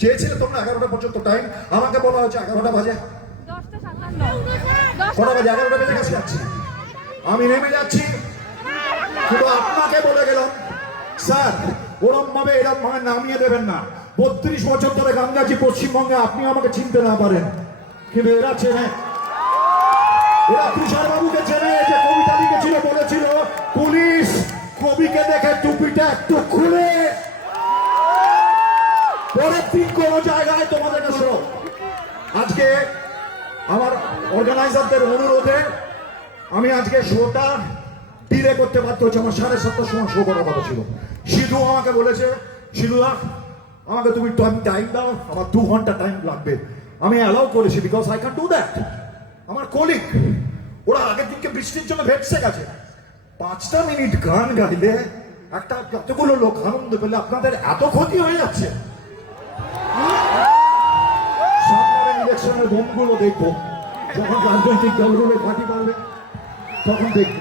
চেয়েছিলে তোমরা 11টা পর্যন্ত টাইম, আমাকে বলা হয়েছে 11টা বাজে। কটা বাজে? 11টা বেজে গেছে। যাচ্ছি, আমি নেমে যাচ্ছি, শুধু আপনাকে বলে গেলাম স্যার ওরম ভাবে এরম ভাবে নামিয়ে দেবেন না। 32 বছর ধরে গান গাচ্ছি পশ্চিমবঙ্গে, আপনি আমাকে চিনতে না পারেন, কিন্তু এরা চেনে, এরা তুষার বাবুকে চেনে, যে কবিতা লিখেছিল, বলেছিল পুলিশ কবিকে দেখে টুপিটা একটু খুলে পরের দিন কোন জায়গায় তোমাদেরকে শো। আজকে আমার অর্গানাইজারদের অনুরোধে আমি আজকে শোটা ডিলে করতে বাধ্য হচ্ছে। আমার 7:30টার সময় শো করার কথা ছিল। সিধু আমাকে বলেছে, সিধুদা আমাকে তুমি টাইম দাও, আমার 2 ঘন্টা টাইম লাগবে। আমি অ্যালাউ করেছি, because I can do that. আমার কলিগ ওরা আগের দিনকে বৃষ্টির জন্য ভেটসে গেছে। 5টা মিনিট গান গাইলে একটা যতগুলো লোক আনন্দ পেলে আপনাদের এত ক্ষতি হয়ে যাচ্ছে। সামনের ইলেকশনের বোমগুলো দেখবো, যখন রাজনৈতিক দলগুলো পার্টি করবে তখন দেখবো।